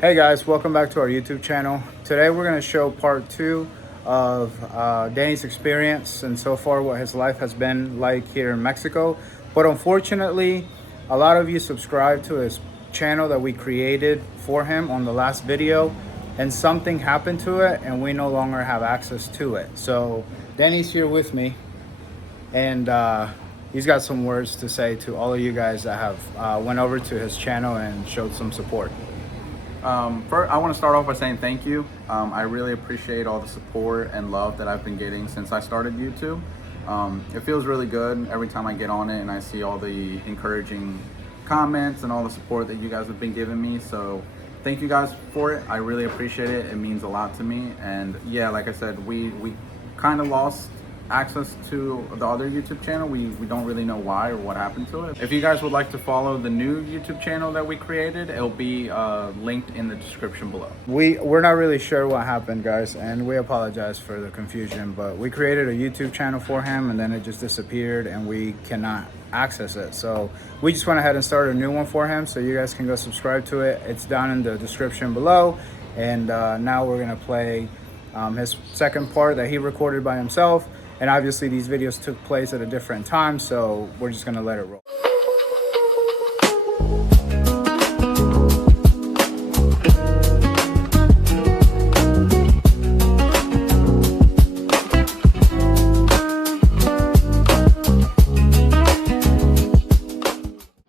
Hey guys, welcome back to our YouTube channel. Today we're going to show part 2 of Danny's experience and so far what his life has been like here in Mexico. But unfortunately, a lot of you subscribed to his channel that we created for him on the last video, and something happened to it and we no longer have access to it. So Danny's here with me, and he's got some words to say to all of you guys that have went over to his channel and showed some support. First, I want to start off by saying thank you. I really appreciate all the support and love that I've been getting since I started YouTube. It feels really good every time I get on it and I see all the encouraging comments and all the support that you guys have been giving me. So thank you guys for it. I really appreciate it. It means a lot to me. And yeah, like I said, we kind of lost access to the other YouTube channel. We don't really know why or what happened to it. If you guys would like to follow the new YouTube channel that we created, it'll be linked in the description below. We're not really sure what happened, guys, and we apologize for the confusion, but we created a YouTube channel for him and then it just disappeared and we cannot access it. So we just went ahead and started a new one for him, so you guys can go subscribe to it. It's down in the description below. And now we're gonna play his second part that he recorded by himself. And obviously these videos took place at a different time, so we're just gonna let it roll.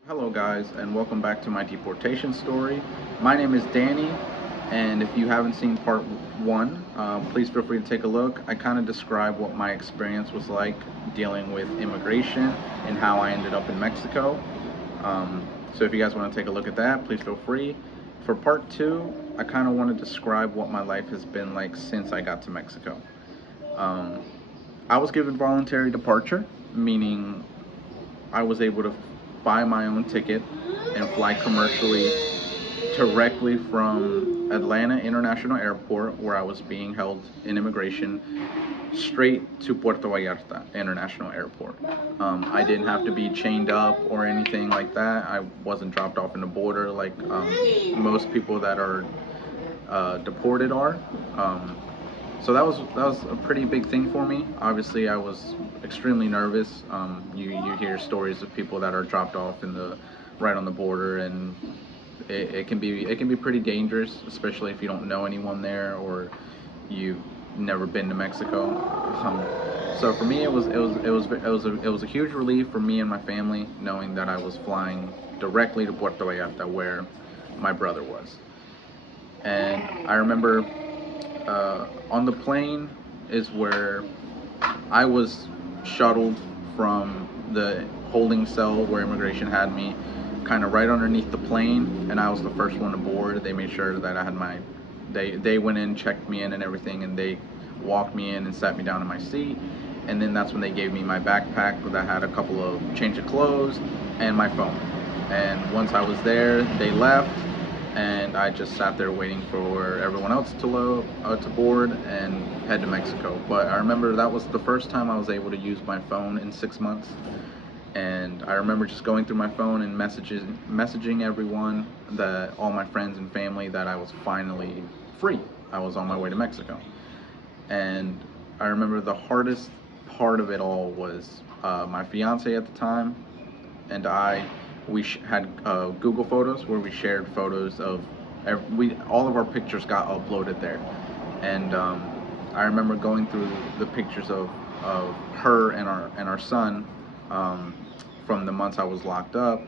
Hello guys, and welcome back to my deportation story. My name is Danny, and if you haven't seen part 1, please feel free to take a look. I kind of describe what my experience was like dealing with immigration and how I ended up in Mexico. So if you guys want to take a look at that, please feel free. For part 2, I kind of want to describe what my life has been like since I got to Mexico. I was given voluntary departure, meaning I was able to buy my own ticket and fly commercially directly from Atlanta International Airport, where I was being held in immigration, straight to Puerto Vallarta International Airport. I didn't have to be chained up or anything like that. I wasn't dropped off in the border like most people that are deported are. So that was a pretty big thing for me. Obviously, I was extremely nervous. You hear stories of people that are dropped off right on the border, and it can be pretty dangerous, especially if you don't know anyone there or you've never been to Mexico. So for me, it was a huge relief for me and my family knowing that I was flying directly to Puerto Vallarta, where my brother was. And I remember on the plane is where I was shuttled from the holding cell where immigration had me, kind of right underneath the plane, and I was the first one aboard. They made sure that I had they went in, checked me in and everything, and they walked me in and sat me down in my seat. And then that's when they gave me my backpack that had a couple of change of clothes and my phone. And once I was there, they left, and I just sat there waiting for everyone else to board and head to Mexico. But I remember that was the first time I was able to use my phone in 6 months. And I remember just going through my phone and messaging everyone, all my friends and family, that I was finally free. I was on my way to Mexico. And I remember the hardest part of it all was my fiance at the time and we had Google Photos where we shared photos of all of our pictures got uploaded there. And I remember going through the pictures of her and our son from the months I was locked up,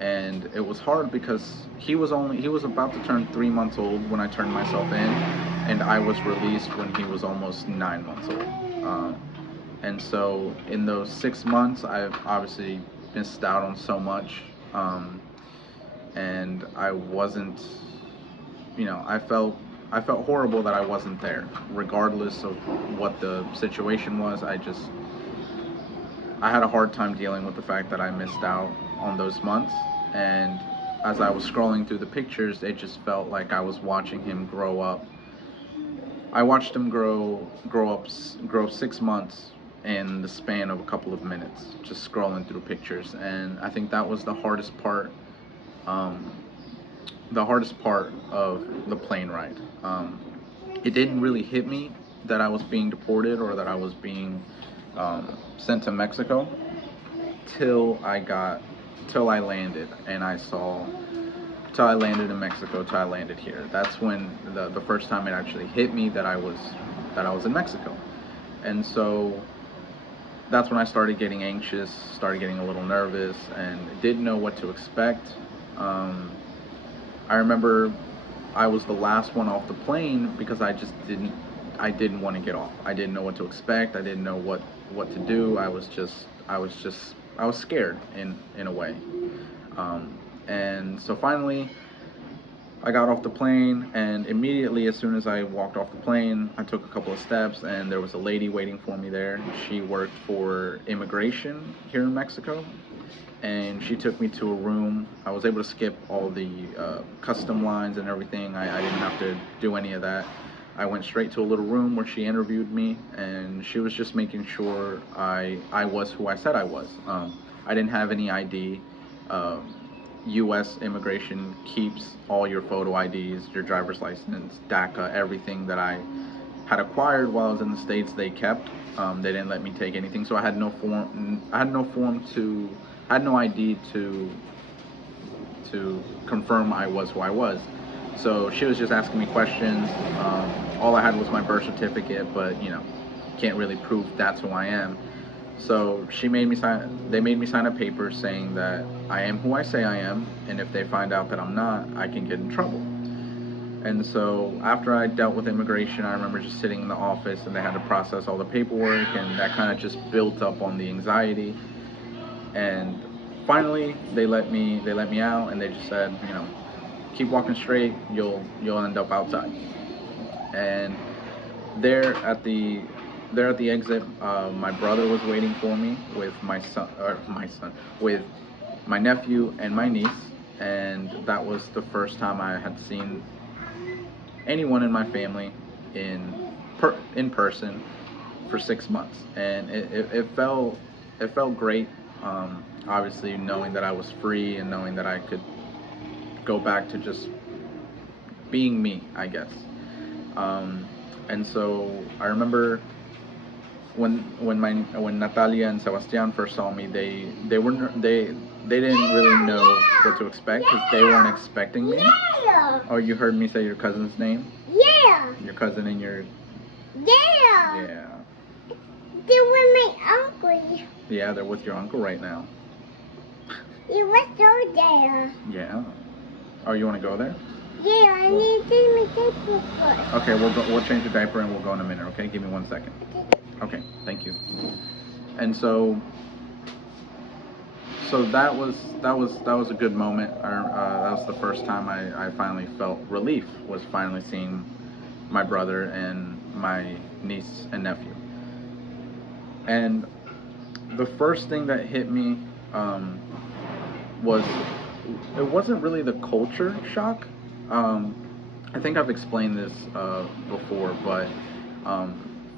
and it was hard because he was about to turn 3 months old when I turned myself in, and I was released when he was almost 9 months old. And so in those 6 months, I've obviously missed out on so much, and I wasn't, I felt horrible that I wasn't there, regardless of what the situation was. I had a hard time dealing with the fact that I missed out on those months, and as I was scrolling through the pictures, it just felt like I was watching him grow up. I watched him grow 6 months in the span of a couple of minutes, just scrolling through pictures. And I think that was the hardest part the hardest part of the plane ride. It didn't really hit me that I was being deported or that I was being sent to Mexico till I got till I landed and I saw till I landed in Mexico, till I landed here. That's when the first time it actually hit me that I was in Mexico. And so that's when I started getting anxious, started getting a little nervous, and didn't know what to expect. Um, I remember I was the last one off the plane because I didn't want to get off. I didn't know what to expect. I didn't know what to do. I was scared in a way. And so finally I got off the plane, and immediately, as soon as I walked off the plane, I took a couple of steps, and there was a lady waiting for me there. She worked for immigration here in Mexico, and she took me to a room. I was able to skip all the custom lines and everything. I didn't have to do any of that. I went straight to a little room where she interviewed me, and she was just making sure I was who I said I was. I didn't have any ID. Um, U.S. immigration keeps all your photo IDs, your driver's license, DACA, everything that I had acquired while I was in the States. They kept. They didn't let me take anything, so I had no form. I had no form to. I had no ID to confirm I was who I was. So she was just asking me questions. All I had was my birth certificate, but can't really prove that's who I am. So she made me sign. They made me sign a paper saying that I am who I say I am, and if they find out that I'm not, I can get in trouble. And so after I dealt with immigration, I remember just sitting in the office, and they had to process all the paperwork, and that kind of just built up on the anxiety. And finally, they let me out, and they just said, keep walking straight, you'll end up outside. And there at the there at the exit, my brother was waiting for me with my son, with my nephew and my niece, and that was the first time I had seen anyone in my family in person for 6 months, and it felt great. Obviously, knowing that I was free and knowing that I could go back to just being me, I guess. Um, and so I remember when Natalia and Sebastian first saw me, they didn't really know what to expect because they weren't expecting me. Oh, you heard me say your cousin's name? Yeah. Your cousin and your Yeah. yeah. They were my uncle. Yeah, they're with your uncle right now. He was so there. Yeah. Oh, you want to go there? Yeah, I need to change my diaper first. Okay, we'll change the diaper and we'll go in a minute. Okay, give me 1 second. Okay, thank you. And so that was a good moment. That was the first time I finally felt relief. Was finally seeing my brother and my niece and nephew. And the first thing that hit me um, was it wasn't really the culture shock. Um, I think I've explained this before, but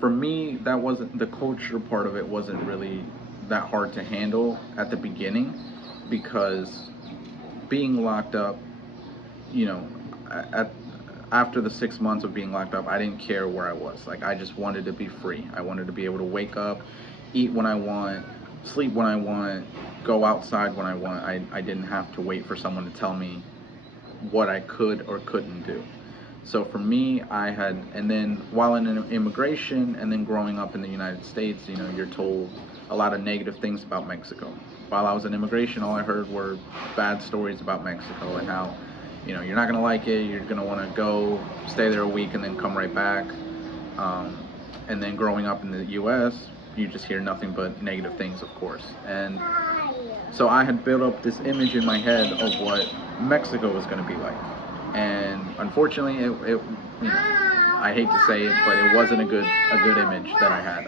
for me, that wasn't the culture part of it. Wasn't really that hard to handle at the beginning because being locked up, you know, at after the 6 months of being locked up, I didn't care where I was. Like I just wanted to be free. I wanted to be able to wake up, eat when I want, sleep when I want, go outside when I want. I didn't have to wait for someone to tell me what I could or couldn't do. So for me, and then while in immigration and then growing up in the United States, you're told a lot of negative things about Mexico. While I was in immigration, all I heard were bad stories about Mexico and how, you're not going to like it, you're going to want to go, stay there a week, and then come right back. Um, and then growing up in the U.S., you just hear nothing but negative things, of course. And so I had built up this image in my head of what Mexico was going to be like. And unfortunately, I hate to say it, but it wasn't a good image that I had.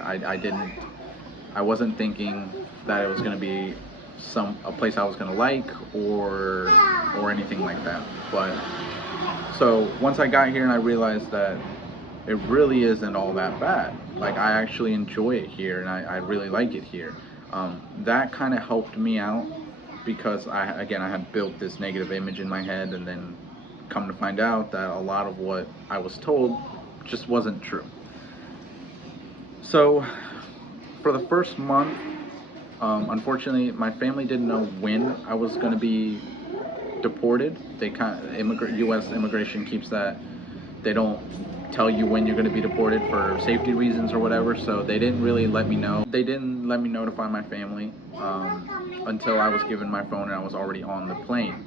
I wasn't thinking that it was going to be a place I was going to like or anything like that. But so once I got here and I realized that it really isn't all that bad. Like I actually enjoy it here and I really like it here. That kind of helped me out because I had built this negative image in my head, and then come to find out that a lot of what I was told just wasn't true. So for the first month, unfortunately, my family didn't know when I was going to be deported. They U.S. immigration keeps that. They don't tell you when you're going to be deported for safety reasons or whatever. So they didn't really let me know. They didn't let me notify my family until I was given my phone and I was already on the plane.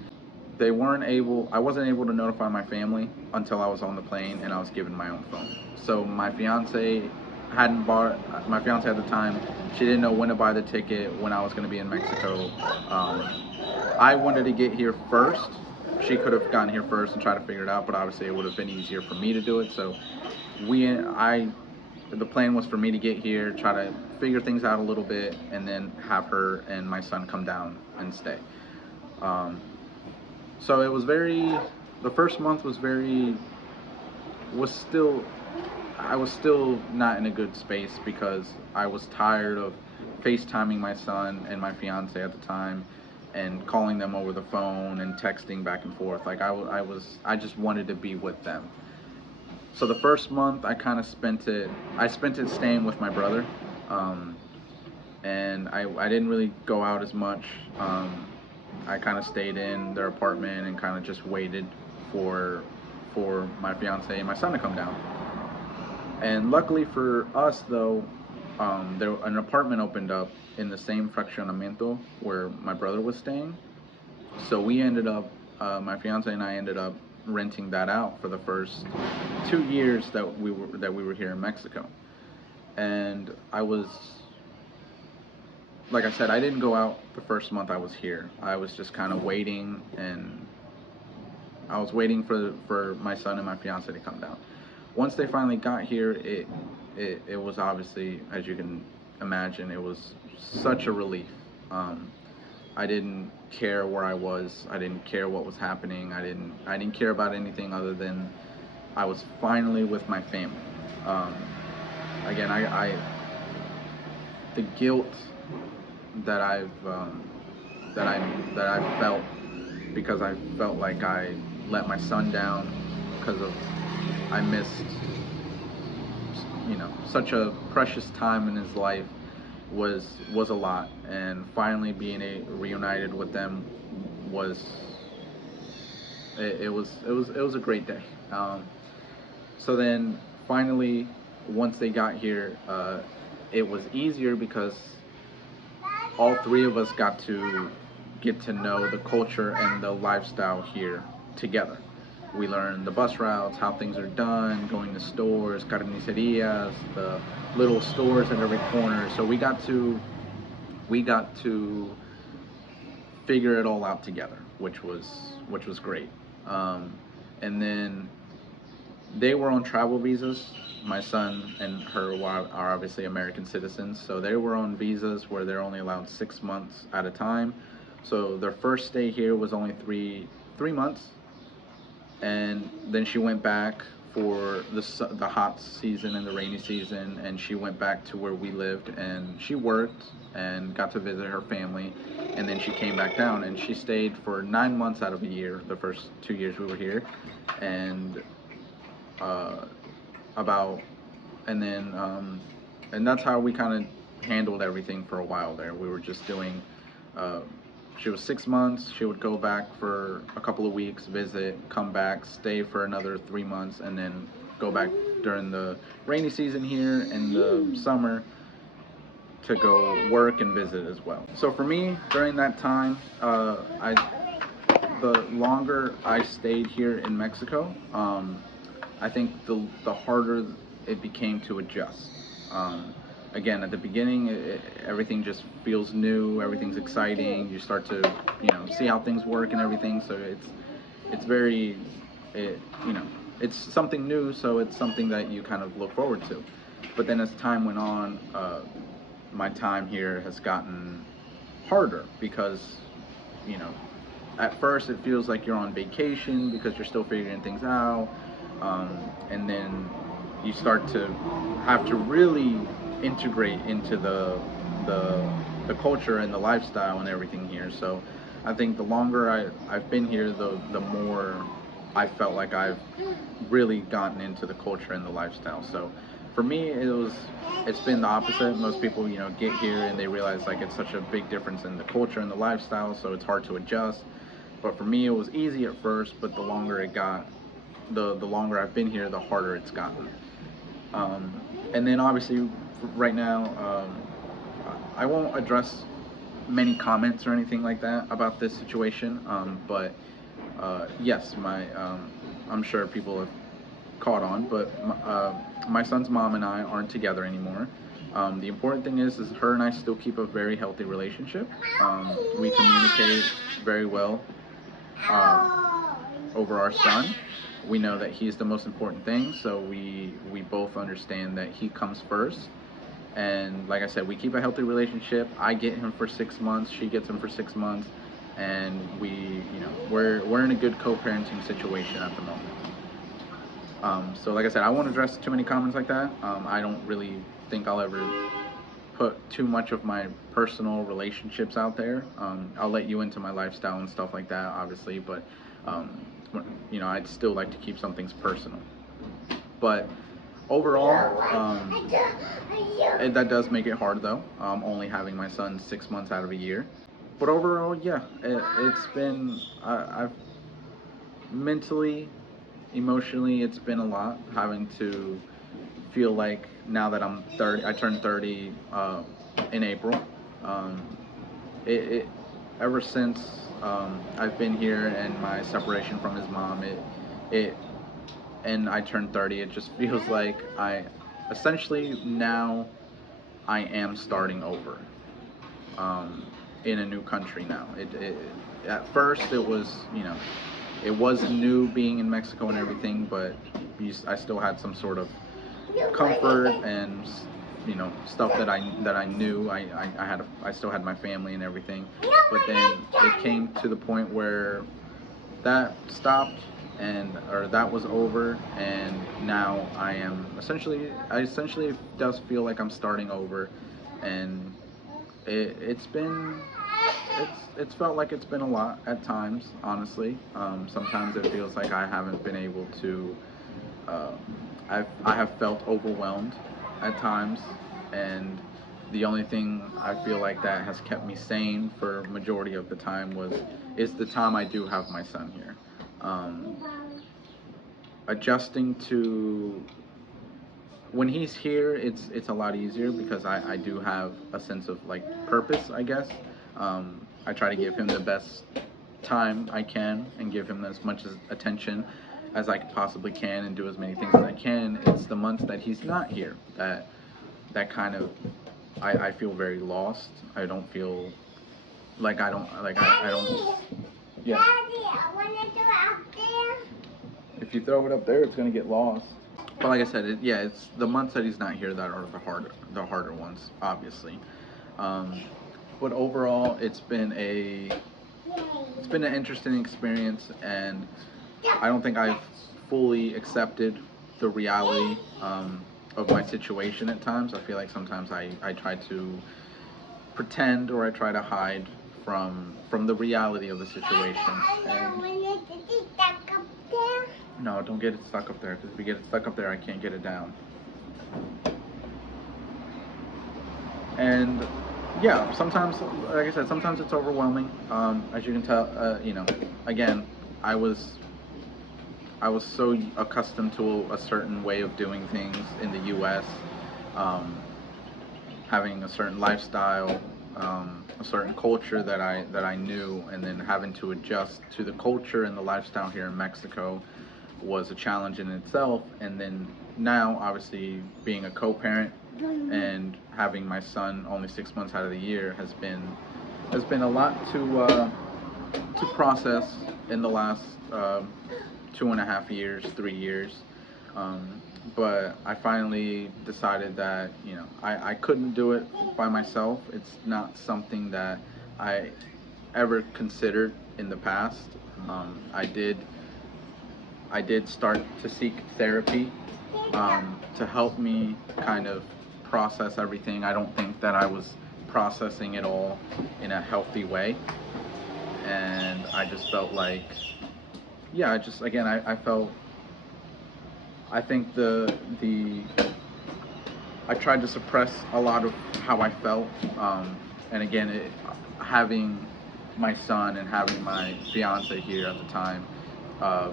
I wasn't able to notify my family until I was on the plane and I was given my own phone. So my fiance my fiance at the time, she didn't know when to buy the ticket, when I was going to be in Mexico. I wanted to get here first. She could have gotten here first and tried to figure it out, but obviously it would have been easier for me to do it. So the plan was for me to get here, try to figure things out a little bit, and then have her and my son come down and stay. So it was the first month was still, I was still not in a good space because I was tired of FaceTiming my son and my fiance at the time and calling them over the phone and texting back and forth. Like I just wanted to be with them. So the first month I spent it staying with my brother. And I didn't really go out as much. I kind of stayed in their apartment and kind of just waited for my fiance and my son to come down. And luckily for us, though, an apartment opened up in the same fraccionamento where my brother was staying. So my fiance and I ended up renting that out for the first 2 years that we were here in Mexico. And like I said, I didn't go out the first month I was here. I was just kind of waiting, and I was waiting for my son and my fiance to come down. Once they finally got here, it was obviously, as you can imagine, it was such a relief. I didn't care where I was. I didn't care what was happening. I didn't care about anything other than I was finally with my family. Again, the guilt that I've felt because I felt like I let my son down because I missed such a precious time in his life was a lot, and finally being reunited with them was it was a great day. So then finally, once they got here, it was easier because all three of us got to know the culture and the lifestyle here together. We learned the bus routes, how things are done, going to stores, carnicerias, the little stores at every corner. So we got to figure it all out together, which was great. And then they were on travel visas. My son and her are obviously American citizens, so they were on visas where they're only allowed 6 months at a time. So their first stay here was only three months, and then she went back for the hot season and the rainy season, and she went back to where we lived, and she worked and got to visit her family, and then she came back down, and she stayed for 9 months out of a year, the first 2 years we were here, and about and then and that's how we kind of handled everything for a while there. We were just doing she was 6 months, she would go back for a couple of weeks, visit, come back, stay for another 3 months, and then go back during the rainy season here and the summer to go work and visit as well. So for me, during that time, the longer I stayed here in Mexico, I think the harder it became to adjust. Again, at the beginning, everything just feels new. Everything's exciting. You start to, see how things work and everything. So it's very, it's something new. So it's something that you kind of look forward to. But then as time went on, my time here has gotten harder because, at first it feels like you're on vacation because you're still figuring things out, and then you start to have to really integrate into the culture and the lifestyle and everything here. So I think the longer I've been here, the more I felt like I've really gotten into the culture and the lifestyle. So for me, it's been the opposite. Most people, get here and they realize like it's such a big difference in the culture and the lifestyle, so it's hard to adjust. But for me, it was easy at first, but the longer it got, the longer I've been here, the harder it's gotten. And then obviously, right now, I won't address many comments or anything like that about this situation. But yes, I'm sure people have caught on, but my son's mom and I aren't together anymore. The important thing is her and I still keep a very healthy relationship. We communicate very well over our son. We know that he's the most important thing, so we both understand that he comes first. And like I said, we keep a healthy relationship. I get him for 6 months, she gets him for 6 months, and we're in a good co-parenting situation at the moment. So like I said, I won't address too many comments like that. I don't really think I'll ever put too much of my personal relationships out there. I'll let you into my lifestyle and stuff like that, obviously, but um, I'd still like to keep some things personal. But overall, that does make it hard though. Only having my son 6 months out of a year. But overall, yeah, it's been I've mentally, emotionally, it's been a lot having to feel like now that I'm 30, I turned 30 in April. Um, it ever since I've been here and my separation from his mom, it and I turned 30, it just feels like I essentially now I am starting over um, in a new country now. At first it was it was new being in Mexico and everything, but I still had some sort of comfort and stuff that I knew. I still had my family and everything, but then it came to the point where that stopped and or that was over, and now I essentially does feel like I'm starting over. And it's been it's felt like it's been a lot at times, honestly. Sometimes it feels like I haven't been able to uh, I have felt overwhelmed at times, and the only thing I feel like that has kept me sane for majority of the time is the time I do have my son here. Um, Adjusting to when he's here, it's a lot easier because I do have a sense of like purpose, I guess. I try to give him the best time I can and give him as much attention as I possibly can and do as many things as I can. It's the months that he's not here that kind of I feel very lost. I don't feel like I don't. Yeah. Daddy, I want to do it up there. If you throw it up there, it's gonna get lost. But like I said, it's the months that he's not here that are the harder ones, obviously. Um, but overall, it's been an interesting experience, and I don't think I've fully accepted the reality of my situation at times. I feel like sometimes I try to pretend or I try to hide from the reality of the situation. And no, don't get it stuck up there, because if you get it stuck up there, I can't get it down. And yeah, sometimes, like I said, sometimes it's overwhelming. As you can tell, again, I was I was so accustomed to a certain way of doing things in the U.S., um, having a certain lifestyle, a certain culture that I knew, and then having to adjust to the culture and the lifestyle here in Mexico was a challenge in itself. And then now, obviously, being a co-parent and having my son only 6 months out of the year has been a lot to process in the last 2.5 years, 3 years. But I finally decided that I couldn't do it by myself. It's not something that I ever considered in the past. I did start to seek therapy to help me kind of process everything. I don't think that I was processing it all in a healthy way, and I just felt like yeah, I just again I felt, I think the I tried to suppress a lot of how I felt, and again, having my son and having my fiance here at the time, uh,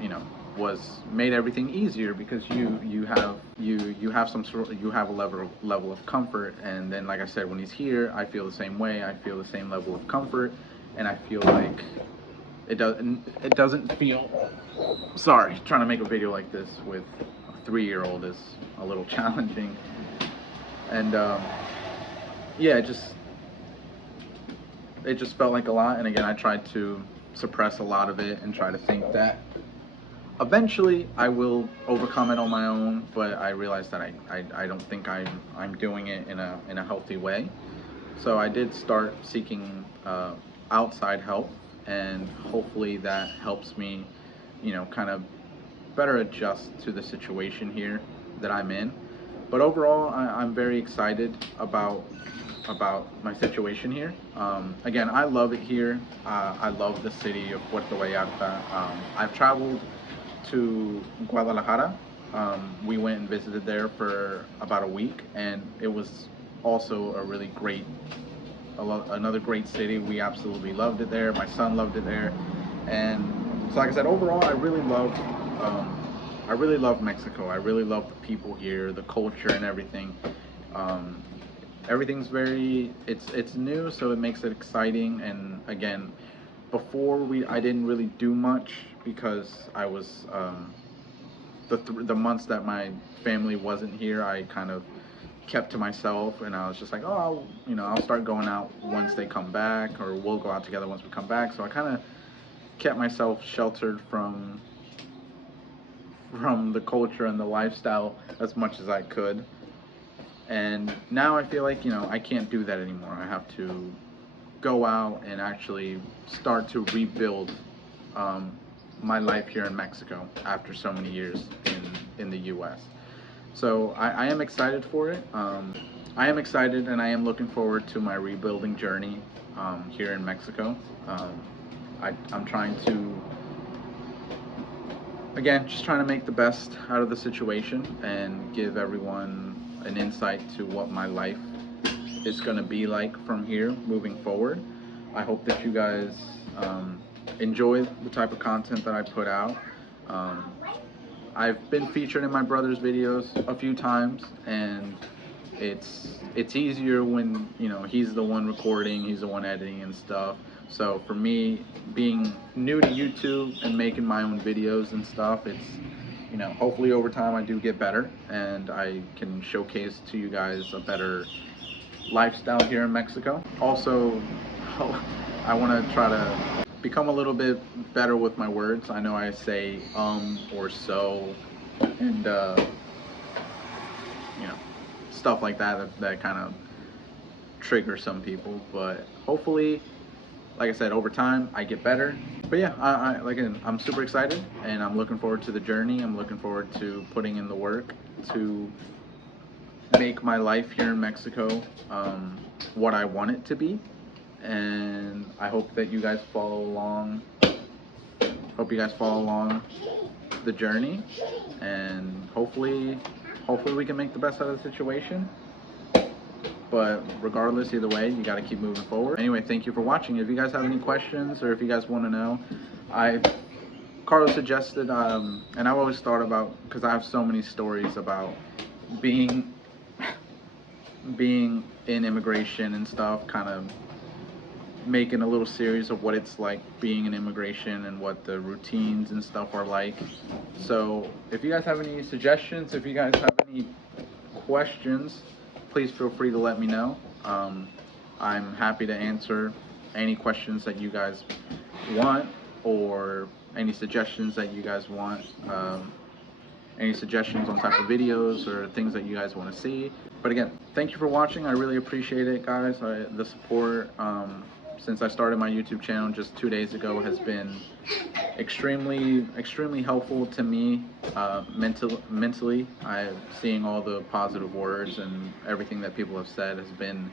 you know, was made everything easier because you have some sort, you have a level of comfort, and then like I said, when he's here, I feel the same way. I feel the same level of comfort, and I feel like it doesn't feel, sorry, trying to make a video like this with a 3-year-old is a little challenging, and yeah, it just felt like a lot. And again, I tried to suppress a lot of it and try to think that eventually I will overcome it on my own, but I realized that I don't think I'm doing it in a healthy way. So I did start seeking outside help, and hopefully that helps me, kind of better adjust to the situation here that I'm in. But overall, I'm very excited about my situation here. Again, I love it here. I love the city of Puerto Vallarta. I've traveled to Guadalajara. We went and visited there for about a week, and it was also a really great, another great city. We absolutely loved it there. My son loved it there, and so like I said, overall, um, I really love Mexico. I really love the people here, the culture, and everything. Um, Everything's very, it's new, so it makes it exciting. And again, before I didn't really do much because I was the months that my family wasn't here, I kind of kept to myself, and I was just like, oh, I'll start going out once they come back, or we'll go out together once we come back. So I kind of kept myself sheltered from the culture and the lifestyle as much as I could. And now I feel like, I can't do that anymore. I have to go out and actually start to rebuild um, my life here in Mexico after so many years in the U.S. So I am excited for it. I am excited, and I am looking forward to my rebuilding journey here in Mexico. Um, I'm trying to, again, just trying to make the best out of the situation and give everyone an insight to what my life is going to be like from here moving forward. I hope that you guys enjoy the type of content that I put out. Um, I've been featured in my brother's videos a few times, and it's easier when he's the one recording, he's the one editing and stuff. So for me, being new to YouTube and making my own videos and stuff, it's hopefully over time I do get better and I can showcase to you guys a better lifestyle here in Mexico. Also, I want to try to become a little bit better with my words. I know I say or so, and you know stuff like that kind of trigger some people. But hopefully, like I said, over time I get better. But yeah, I'm super excited, and I'm looking forward to the journey. I'm looking forward to putting in the work to make my life here in Mexico what I want it to be. And I hope that you guys follow along. Hope you guys follow along the journey, and hopefully we can make the best out of the situation. But regardless, either way, you got to keep moving forward. Anyway, thank you for watching. If you guys have any questions, or if you guys want to know, I Carlos suggested, and I've always thought about, because I have so many stories about being being in immigration and stuff, kind of making a little series of what it's like being in immigration and what the routines and stuff are like. So if you guys have any suggestions, if you guys have any questions, please feel free to let me know. I'm happy to answer any questions that you guys want, or any suggestions that you guys want. Any suggestions on type of videos or things that you guys want to see. But again, thank you for watching. I really appreciate it, guys. The support since I started my YouTube channel just 2 days ago has been extremely helpful to me mentally. Seeing all the positive words and everything that people have said has been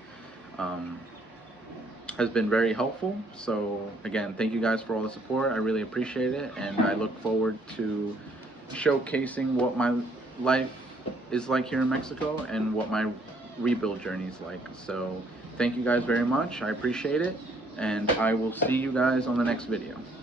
has been very helpful. So again, thank you guys for all the support. I really appreciate it, and I look forward to showcasing what my life is like here in Mexico and what my rebuild journey is like. So thank you guys very much. I appreciate it, and I will see you guys on the next video.